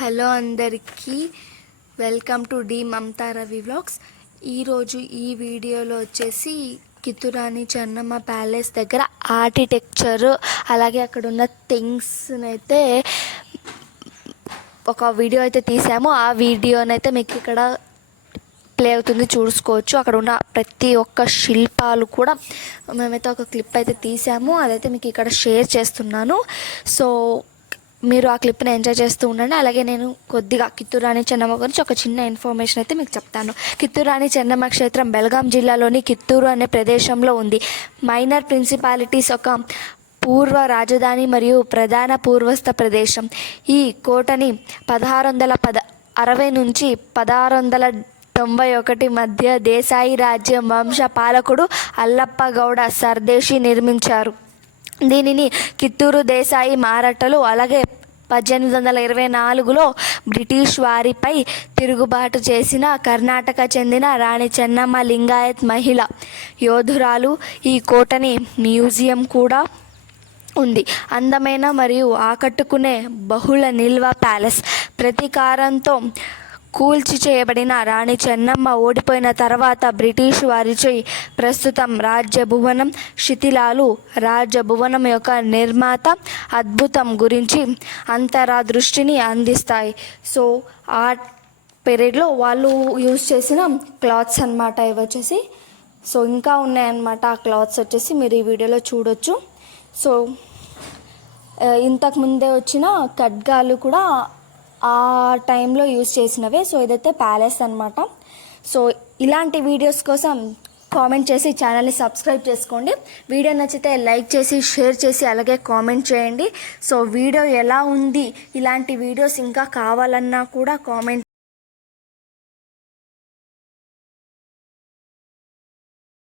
Hello అందరికీ, welcome to the Mamata Ravi vlogs. ఈరోజు ఈ వీడియోలో వచ్చేసి కిత్తూరాణి చెన్నమ్మ ప్యాలెస్ దగ్గర ఆర్కిటెక్చర్ అలాగే అక్కడ ఉన్న థింగ్స్ని అయితే ఒక వీడియో అయితే తీసాము. ఆ వీడియోనైతే మీకు ఇక్కడ ప్లే అవుతుంది, చూసుకోవచ్చు. అక్కడ ఉన్న ప్రతి ఒక్క శిల్పాలు కూడా మేమైతే ఒక క్లిప్ అయితే తీసాము, అదైతే మీకు ఇక్కడ షేర్ చేస్తున్నాను. సో మీరు ఆ క్లిప్ని ఎంజాయ్ చేస్తూ ఉండండి. అలాగే నేను కొద్దిగా కిత్తూరాణి చెన్నమ్మ గురించి ఒక చిన్న ఇన్ఫర్మేషన్ అయితే మీకు చెప్తాను. కిత్తూరాణి చెన్నమ్మ క్షేత్రం బెల్గాం జిల్లాలోని కిత్తూరు అనే ప్రదేశంలో ఉంది. మైనర్ ప్రిన్సిపాలిటీస్ ఒక పూర్వ రాజధాని మరియు ప్రధాన పూర్వస్థ ప్రదేశం. ఈ కోటని 1660 నుంచి 1691 మధ్య దేశాయి రాజ్యం వంశ పాలకుడు అల్లప్ప గౌడ సర్దేశి నిర్మించారు. దీనిని కిత్తూరు దేశాయి మారట్టలు అలాగే 1824లో బ్రిటిష్ వారిపై తిరుగుబాటు చేసిన కర్ణాటక చెందిన రాణి చెన్నమ్మ లింగాయత్ మహిళ యోధురాలు. ఈ కోటని మ్యూజియం కూడా ఉంది. అందమైన మరియు ఆకట్టుకునే బహుళ నిల్వ ప్యాలెస్. ప్రతీకారంతో కూల్చి చేయబడిన రాణి చెన్నమ్మ ఓడిపోయిన తర్వాత బ్రిటిష్ వారిచే ప్రస్తుతం రాజభవనం శిథిలాలు రాజభవనం యొక్క నిర్మాత అద్భుతం గురించి అంతరాదృష్టిని అందిస్తాయి. సో ఆ పీరియడ్లో వాళ్ళు యూజ్ చేసిన క్లాత్స్ అన్నమాట ఇవి వచ్చేసి. సో ఇంకా ఉన్నాయన్నమాట ఆ క్లాత్స్ వచ్చేసి మీరు ఈ వీడియోలో చూడొచ్చు. సో ఇంతకుముందే వచ్చిన ఖడ్గాలు కూడా ఆ టైంలో యూజ్ చేసినవే. సో ఇదైతే ప్యాలెస్ అనమాట. సో ఇలాంటి వీడియోస్ కోసం కామెంట్ చేసి ఛానల్ని సబ్స్క్రైబ్ చేసుకోండి. వీడియో నచ్చితే లైక్ చేసి షేర్ చేసి అలాగే కామెంట్ చేయండి. సో వీడియో ఎలా ఉంది, ఇలాంటి వీడియోస్ ఇంకా కావాలన్నా కూడా కామెంట్